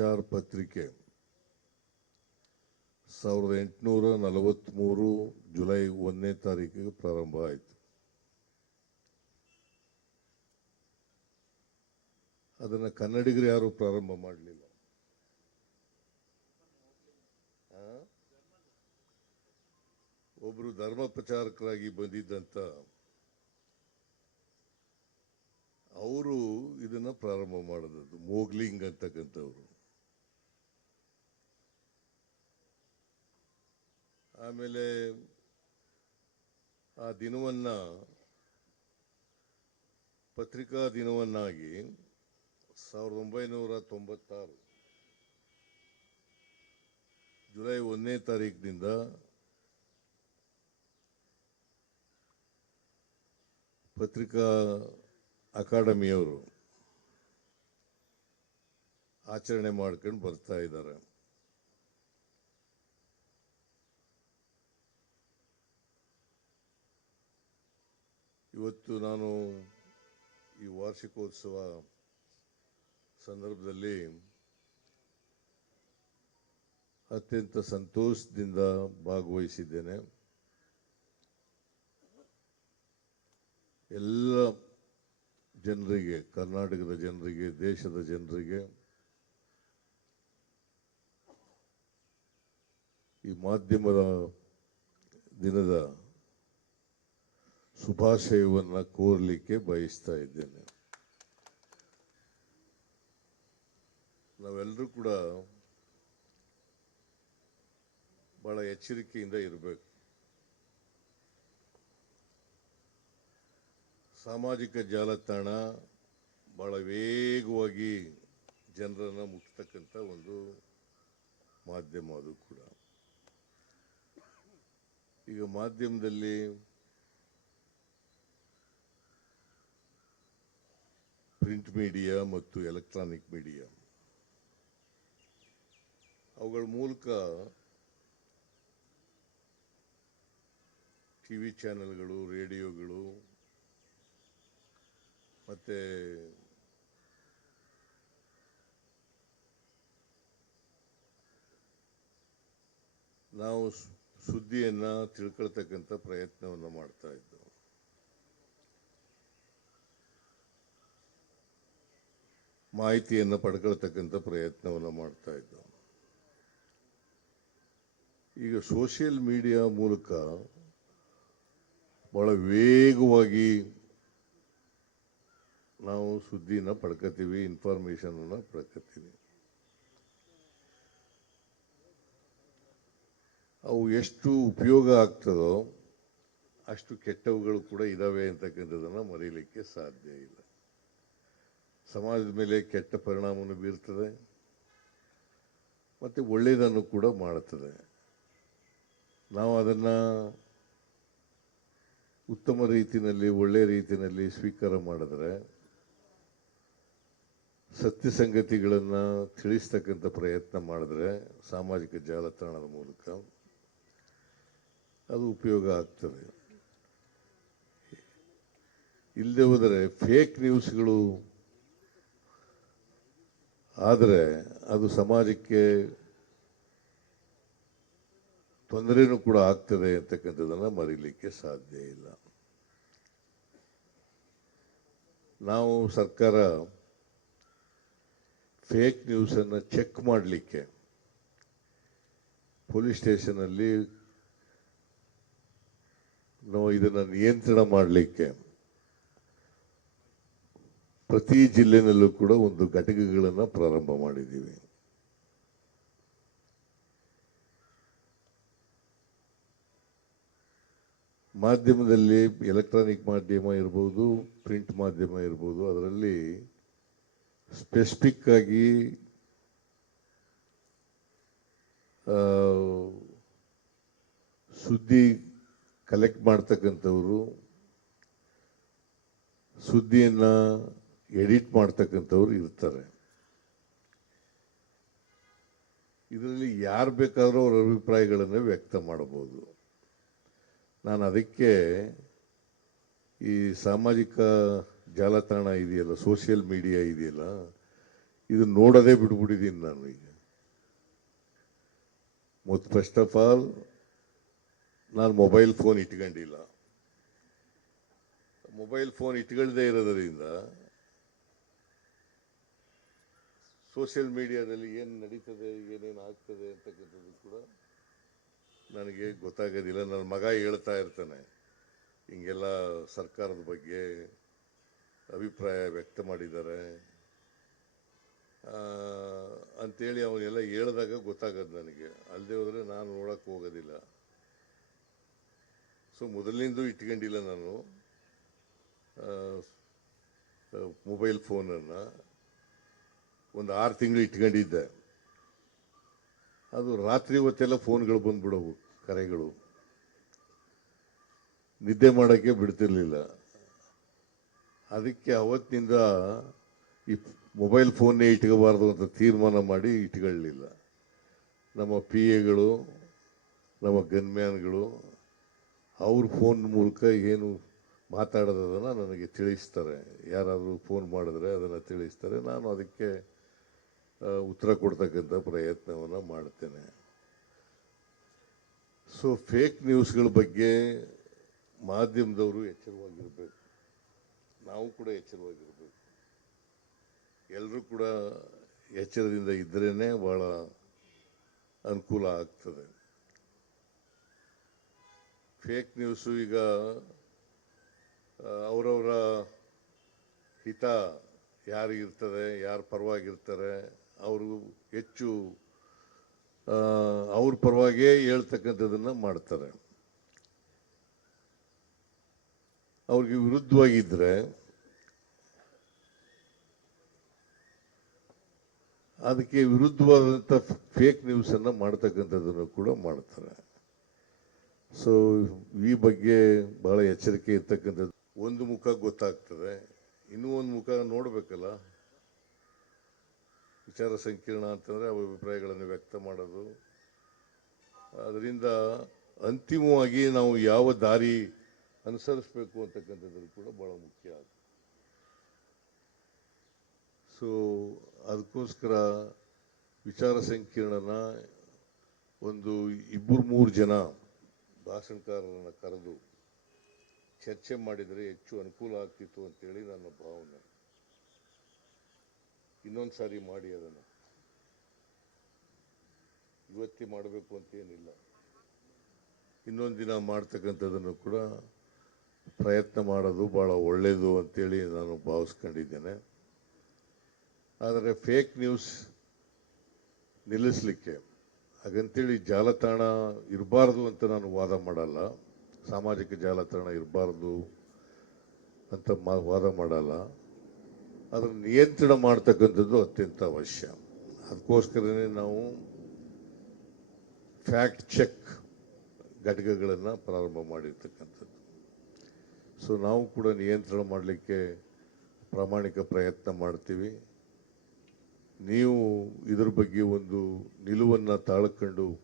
ವಿಚಾರ ಪತ್ರಿಕೆ ಸಾವಿರದ ಎಂಟುನೂರ ನಲವತ್ತ್ಮೂರು ಜುಲೈ ಒಂದನೇ ತಾರೀಕಿಗೆ ಪ್ರಾರಂಭ ಆಯಿತು. ಅದನ್ನು ಕನ್ನಡಿಗರು ಯಾರು ಪ್ರಾರಂಭ ಮಾಡಲಿಲ್ಲ. ಒಬ್ಬರು ಧರ್ಮ ಪ್ರಚಾರಕರಾಗಿ ಬಂದಿದ್ದಂಥ ಅವರು ಇದನ್ನ ಪ್ರಾರಂಭ ಮಾಡಿದದ್ದು, ಮೋಗ್ಲಿಂಗ್ ಅಂತಕ್ಕಂಥವ್ರು. ಆಮೇಲೆ ಆ ದಿನವನ್ನು, ಪತ್ರಿಕಾ ದಿನವನ್ನಾಗಿ ಸಾವಿರದ ಒಂಬೈನೂರ ತೊಂಬತ್ತಾರು, ಜುಲೈ ಒಂದನೇ ತಾರೀಕಿನಿಂದ ಪತ್ರಿಕಾ ಅಕಾಡೆಮಿಯವರು ಆಚರಣೆ ಮಾಡ್ಕೊಂಡು ಬರ್ತಾ ಇದ್ದಾರೆ. ಇವತ್ತು ನಾನು ಈ ವಾರ್ಷಿಕೋತ್ಸವ ಸಂದರ್ಭದಲ್ಲಿ ಅತ್ಯಂತ ಸಂತೋಷದಿಂದ ಭಾಗವಹಿಸಿದ್ದೇನೆ. ಎಲ್ಲ ಜನರಿಗೆ, ಕರ್ನಾಟಕದ ಜನರಿಗೆ, ದೇಶದ ಜನರಿಗೆ ಈ ಮಾಧ್ಯಮದ ದಿನದ ಶುಭಾಶಯವನ್ನು ಕೋರಲಿಕ್ಕೆ ಬಯಸ್ತಾ ಇದ್ದೇನೆ. ನಾವೆಲ್ಲರೂ ಕೂಡ ಬಹಳ ಎಚ್ಚರಿಕೆಯಿಂದ ಇರಬೇಕು. ಸಾಮಾಜಿಕ ಜಾಲತಾಣ ಬಹಳ ವೇಗವಾಗಿ ಜನರನ್ನು ಮುಟ್ತಕ್ಕಂಥ ಒಂದು ಮಾಧ್ಯಮ ಅದು ಕೂಡ. ಈಗ ಮಾಧ್ಯಮದಲ್ಲಿ ಪ್ರಿಂಟ್ ಮೀಡಿಯಾ ಮತ್ತು ಎಲೆಕ್ಟ್ರಾನಿಕ್ ಮೀಡಿಯಾ ಅವುಗಳ ಮೂಲಕ ಟಿ ವಿ ಚಾನೆಲ್ಗಳು, ರೇಡಿಯೋಗಳು, ಮತ್ತು ನಾವು ಸುದ್ದಿಯನ್ನು ತಿಳ್ಕೊಳ್ತಕ್ಕಂಥ ಪ್ರಯತ್ನವನ್ನು ಮಾಡ್ತಾ ಇದ್ದೆವು. ಮಾಹಿತಿಯನ್ನು ಪಡ್ಕೊಳ್ತಕ್ಕಂಥ ಪ್ರಯತ್ನವನ್ನು ಮಾಡ್ತಾ ಇದ್ದೆವು ಈಗ ಸೋಷಿಯಲ್ ಮೀಡಿಯಾ ಮೂಲಕ ಬಹಳ ವೇಗವಾಗಿ ನಾವು ಸುದ್ದಿನ ಪಡ್ಕೋತೀವಿ ಇನ್ಫಾರ್ಮೇಶನ್ ಅನ್ನ ಪಡ್ಕೋತೀವಿ. ಅವು ಎಷ್ಟು ಉಪಯೋಗ ಆಗ್ತದೋ ಅಷ್ಟು ಕೆಟ್ಟವುಗಳು ಕೂಡ ಇದಾವೆ ಅಂತಕ್ಕಂಥದ್ದನ್ನು ಮರೀಲಿಕ್ಕೆ ಸಾಧ್ಯ ಇಲ್ಲ. ಸಮಾಜದ ಮೇಲೆ ಕೆಟ್ಟ ಪರಿಣಾಮವನ್ನು ಬೀರ್ತದೆ, ಮತ್ತು ಒಳ್ಳೆಯದನ್ನು ಕೂಡ ಮಾಡುತ್ತದೆ. ನಾವು ಅದನ್ನು ಉತ್ತಮ ರೀತಿಯಲ್ಲಿ ಒಳ್ಳೆಯ ರೀತಿಯಲ್ಲಿ ಸ್ವೀಕಾರ ಮಾಡಿದ್ರೆ ಸತ್ಯ ಸಂಗತಿಗಳನ್ನು ತಿಳಿಸ್ತಕ್ಕಂಥ ಪ್ರಯತ್ನ ಮಾಡಿದ್ರೆ ಸಾಮಾಜಿಕ ಜಾಲತಾಣದ ಮೂಲಕ ಅದು ಉಪಯೋಗ ಆಗ್ತದೆ. ಇಲ್ಲದೆ ಹೋದರೆ ಫೇಕ್ ನ್ಯೂಸ್ಗಳು ಆದರೆ ಅದು ಸಮಾಜಕ್ಕೆ ತೊಂದರೆನೂ ಕೂಡ ಆಗ್ತದೆ ಅಂತಕ್ಕಂಥದ್ದನ್ನು ಮರೀಲಿಕ್ಕೆ ಸಾಧ್ಯ ಇಲ್ಲ. ನಾವು ಸರ್ಕಾರ ಫೇಕ್ ನ್ಯೂಸನ್ನು ಚೆಕ್ ಮಾಡಲಿಕ್ಕೆ ಪೊಲೀಸ್ ಸ್ಟೇಷನಲ್ಲಿ ನಾವು ಇದನ್ನು ನಿಯಂತ್ರಣ ಮಾಡಲಿಕ್ಕೆ ಪ್ರತಿ ಜಿಲ್ಲೆನಲ್ಲೂ ಕೂಡ ಒಂದು ಘಟಕಗಳನ್ನು ಪ್ರಾರಂಭ ಮಾಡಿದ್ದೀವಿ. ಮಾಧ್ಯಮದಲ್ಲಿ ಎಲೆಕ್ಟ್ರಾನಿಕ್ ಮಾಧ್ಯಮ ಇರ್ಬೋದು, ಪ್ರಿಂಟ್ ಮಾಧ್ಯಮ ಇರ್ಬೋದು, ಅದರಲ್ಲಿ ಸ್ಪೆಸಿಫಿಕ್ ಆಗಿ ಸುದ್ದಿ ಕಲೆಕ್ಟ್ ಮಾಡ್ತಕ್ಕಂಥವರು, ಸುದ್ದಿಯನ್ನ ಎಡಿಟ್ ಮಾಡ್ತಕ್ಕಂಥವ್ರು ಇರ್ತಾರೆ. ಇದರಲ್ಲಿ ಯಾರು ಬೇಕಾದರೂ ಅವರ ಅಭಿಪ್ರಾಯಗಳನ್ನು ವ್ಯಕ್ತ ಮಾಡಬಹುದು ನಾನು ಅದಕ್ಕೆ ಈ ಸಾಮಾಜಿಕ ಜಾಲತಾಣ ಇದೆಯಲ್ಲ, ಸೋಷಿಯಲ್ ಮೀಡಿಯಾ ಇದೆಯಲ್ಲ, ಇದು ನೋಡೋದೇ ಬಿಟ್ಬಿಟ್ಟಿದ್ದೀನಿ ನಾನು ಈಗ. ಮತ್ತು ಫಸ್ಟ್ ಆಫ್ ಆಲ್ ನಾನು ಮೊಬೈಲ್ ಫೋನ್ ಇಟ್ಕೊಂಡಿಲ್ಲ. ಮೊಬೈಲ್ ಫೋನ್ ಇಟ್ಕೊಳ್ದೇ ಇರೋದರಿಂದ ಸೋಷಿಯಲ್ ಮೀಡಿಯಾದಲ್ಲಿ ಏನು ನಡೀತದೆ, ಏನೇನು ಆಗ್ತದೆ ಅಂತಕ್ಕಂಥದ್ದು ಕೂಡ ನನಗೆ ಗೊತ್ತಾಗೋದಿಲ್ಲ. ನನ್ನ ಮಗ ಹೇಳ್ತಾ ಇರ್ತಾನೆ, ಹಿಂಗೆಲ್ಲ ಸರ್ಕಾರದ ಬಗ್ಗೆ ಅಭಿಪ್ರಾಯ ವ್ಯಕ್ತ ಮಾಡಿದ್ದಾರೆ. ಅಂಥೇಳಿ ಅವನ್ನೆಲ್ಲ ಹೇಳಿದಾಗ ಗೊತ್ತಾಗೋದು ನನಗೆ. ಅಲ್ಲದೆ ಹೋದರೆ ನಾನು ನೋಡೋಕ್ಕೆ ಹೋಗೋದಿಲ್ಲ. ಸೊ, ಮೊದಲಿಂದೂ ಇಟ್ಕೊಂಡಿಲ್ಲ ನಾನು. ಮೊಬೈಲ್ ಫೋನನ್ನು. ಒಂದು ಆರು ತಿಂಗಳು ಇಟ್ಕೊಂಡಿದ್ದೆ. ಅದು ರಾತ್ರಿ ಹೊತ್ತೆಲ್ಲ ಫೋನ್ಗಳು ಬಂದ್ಬಿಡವು, ಕರೆಗಳು. ನಿದ್ದೆ ಮಾಡೋಕ್ಕೆ ಬಿಡ್ತಿರ್ಲಿಲ್ಲ. ಅದಕ್ಕೆ ಅವತ್ತಿನಿಂದ ಈ ಮೊಬೈಲ್ ಫೋನ್ನೇ ಇಟ್ಕೋಬಾರ್ದು ಅಂತ ತೀರ್ಮಾನ ಮಾಡಿ ಇಟ್ಕೊಳ್ಳಲಿಲ್ಲ ನಮ್ಮ ಪಿ ಎಗಳು, ನಮ್ಮ ಗನ್ಮ್ಯಾನ್ಗಳು, ಅವ್ರ ಫೋನ್ ಮೂಲಕ ಏನು ಮಾತಾಡೋದನ್ನು ನನಗೆ ತಿಳಿಸ್ತಾರೆ. ಯಾರಾದರೂ ಫೋನ್ ಮಾಡಿದ್ರೆ ಅದನ್ನು ತಿಳಿಸ್ತಾರೆ. ನಾನು ಅದಕ್ಕೆ ಉತ್ತರ ಕೊಡ್ತಕ್ಕಂಥ ಪ್ರಯತ್ನವನ್ನು ಮಾಡ್ತೇನೆ. ಸೊ ಫೇಕ್ ನ್ಯೂಸ್ಗಳ ಬಗ್ಗೆ ಮಾಧ್ಯಮದವರು ಎಚ್ಚರವಾಗಿರಬೇಕು. ನಾವು ಕೂಡ ಎಚ್ಚರವಾಗಿರಬೇಕು. ಎಲ್ಲರೂ ಕೂಡ ಎಚ್ಚರದಿಂದ ಇದ್ರೇ ಭಾಳ ಅನುಕೂಲ ಆಗ್ತದೆ. ಫೇಕ್ ನ್ಯೂಸು ಈಗ ಅವರವರ ಹಿತ ಯಾರಿಗಿರ್ತದೆ, ಯಾರು ಪರವಾಗಿರ್ತಾರೆ ಅವರು ಹೆಚ್ಚು ಅವ್ರ ಪರವಾಗೇ ಹೇಳ್ತಕ್ಕಂಥದ್ದನ್ನು ಮಾಡ್ತಾರೆ. ಅವ್ರಿಗೆ ವಿರುದ್ಧವಾಗಿದ್ದರೆ ಅದಕ್ಕೆ ವಿರುದ್ಧವಾದಂಥ ಫೇಕ್ ನ್ಯೂಸನ್ನು ಮಾಡ್ತಕ್ಕಂಥದ್ದನ್ನು ಕೂಡ ಮಾಡ್ತಾರೆ. ಸೊ ಈ ಬಗ್ಗೆ ಬಹಳ ಎಚ್ಚರಿಕೆ ಇರ್ತಕ್ಕಂಥದ್ದು. ಒಂದು ಮುಖ ಗೊತ್ತಾಗ್ತದೆ, ಇನ್ನೂ ಒಂದು ಮುಖ ನೋಡಬೇಕಲ್ಲ? ವಿಚಾರ ಸಂಕಿರಣ ಅಂತಂದರೆ ಅವ ಅಭಿಪ್ರಾಯಗಳನ್ನು ವ್ಯಕ್ತ ಮಾಡೋದು. ಅದರಿಂದ ಅಂತಿಮವಾಗಿ ನಾವು ಯಾವ ದಾರಿ ಅನುಸರಿಸಬೇಕು ಅಂತಕ್ಕಂಥದ್ದು ಕೂಡ ಭಾಳ ಮುಖ್ಯ ಆಗ್ತದೆ ಸೊ ಅದಕ್ಕೋಸ್ಕರ ವಿಚಾರ ಸಂಕಿರಣನ ಒಂದು ಇಬ್ಬರು ಮೂರು ಜನ ಭಾಷಣಕಾರರನ್ನು ಕರೆದು ಚರ್ಚೆ ಮಾಡಿದರೆ ಹೆಚ್ಚು ಅನುಕೂಲ ಆಗ್ತಿತ್ತು ಅಂತೇಳಿ ನನ್ನ ಭಾವನೆ. ಇನ್ನೊಂದು ಸಾರಿ ಮಾಡಿ ಅದನ್ನು. ಇವತ್ತಿ ಮಾಡಬೇಕು ಅಂತೇನಿಲ್ಲ ಇನ್ನೊಂದು ದಿನ ಮಾಡ್ತಕ್ಕಂಥದ್ದನ್ನು ಕೂಡ ಪ್ರಯತ್ನ ಮಾಡೋದು ಭಾಳ ಒಳ್ಳೆಯದು ಅಂತೇಳಿ ನಾನು ಭಾವಿಸ್ಕೊಂಡಿದ್ದೇನೆ. ಆದರೆ ಫೇಕ್ ನ್ಯೂಸ್ ನಿಲ್ಲಿಸಲಿಕ್ಕೆ ಹಾಗಂತೇಳಿ ಜಾಲತಾಣ ಇರಬಾರ್ದು ಅಂತ ನಾನು ವಾದ ಮಾಡಲ್ಲ. ಸಾಮಾಜಿಕ ಜಾಲತಾಣ ಇರಬಾರ್ದು ಅಂತ ಮಾ ವಾದ ಮಾಡಲ್ಲ. ಅದರ ನಿಯಂತ್ರಣ ಮಾಡ್ತಕ್ಕಂಥದ್ದು ಅತ್ಯಂತ ಅವಶ್ಯ. ಅದಕ್ಕೋಸ್ಕರನೇ ನಾವು ಫ್ಯಾಕ್ಟ್ ಚೆಕ್ ಘಟಕಗಳನ್ನು ಪ್ರಾರಂಭ ಮಾಡಿರ್ತಕ್ಕಂಥದ್ದು. ಸೊ, ನಾವು ಕೂಡ ನಿಯಂತ್ರಣ ಮಾಡಲಿಕ್ಕೆ ಪ್ರಾಮಾಣಿಕ ಪ್ರಯತ್ನ ಮಾಡ್ತೀವಿ. ನೀವು ಇದ್ರ ಬಗ್ಗೆ ಒಂದು ನಿಲುವನ್ನು ತಾಳ್ಕೊಂಡು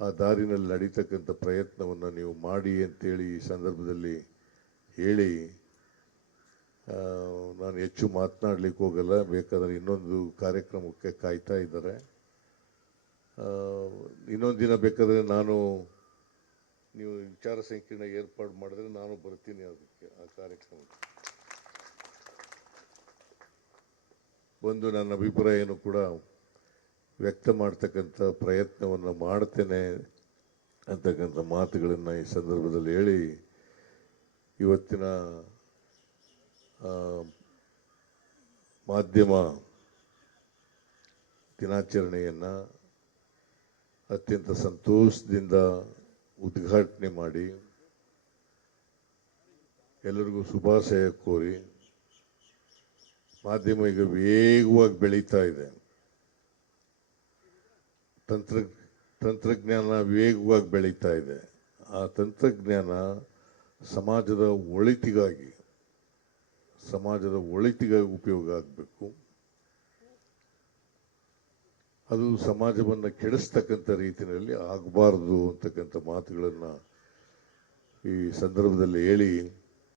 ಆ ದಾರಿನಲ್ಲಿ ನಡೀತಕ್ಕಂಥ ಪ್ರಯತ್ನವನ್ನು ನೀವು ಮಾಡಿ ಅಂತೇಳಿ ಈ ಸಂದರ್ಭದಲ್ಲಿ ಹೇಳಿ ನಾನು ಹೆಚ್ಚು ಮಾತನಾಡ್ಲಿಕ್ಕೆ ಹೋಗಲ್ಲ, ಬೇಕಾದರೆ ಇನ್ನೊಂದು ಕಾರ್ಯಕ್ರಮಕ್ಕೆ ಕಾಯ್ತಾ ಇದ್ದಾರೆ. ಇನ್ನೊಂದು ದಿನ ಬೇಕಾದರೆ ನಾನು ನೀವು ವಿಚಾರ ಸಂಕಿರಣ ಏರ್ಪಾಡು ಮಾಡಿದ್ರೆ ನಾನು ಬರ್ತೀನಿ ಅದಕ್ಕೆ, ಆ ಕಾರ್ಯಕ್ರಮಕ್ಕೆ. ಒಂದು ನನ್ನ ಅಭಿಪ್ರಾಯವನ್ನು ಕೂಡ ವ್ಯಕ್ತ ಮಾಡ್ತಕ್ಕಂಥ ಪ್ರಯತ್ನವನ್ನು ಮಾಡ್ತೇನೆ ಅಂತಕ್ಕಂಥ ಮಾತುಗಳನ್ನು ಈ ಸಂದರ್ಭದಲ್ಲಿ ಹೇಳಿ ಇವತ್ತಿನ ಮಾಧ್ಯಮ ದಿನಾಚರಣೆಯನ್ನು ಅತ್ಯಂತ ಸಂತೋಷದಿಂದ ಉದ್ಘಾಟನೆ ಮಾಡಿ ಎಲ್ಲರಿಗೂ ಶುಭಾಶಯ ಕೋರಿ ಮಾಧ್ಯಮ ಈಗ ವೇಗವಾಗಿ ಬೆಳೀತಾ ಇದೆ. ತಂತ್ರ, ತಂತ್ರಜ್ಞಾನ ವೇಗವಾಗಿ ಬೆಳೀತಾ ಇದೆ. ಆ ತಂತ್ರಜ್ಞಾನ ಸಮಾಜದ ಒಳಿತಿಗಾಗಿ ಸಮಾಜದ ಒಳಿತಿಗಾಗಿ ಉಪಯೋಗ ಆಗಬೇಕು. ಅದು ಸಮಾಜವನ್ನು ಕೆಡಿಸ್ತಕ್ಕಂಥ ರೀತಿಯಲ್ಲಿ ಆಗಬಾರ್ದು ಅಂತಕ್ಕಂಥ ಮಾತುಗಳನ್ನು ಈ ಸಂದರ್ಭದಲ್ಲಿ ಹೇಳಿ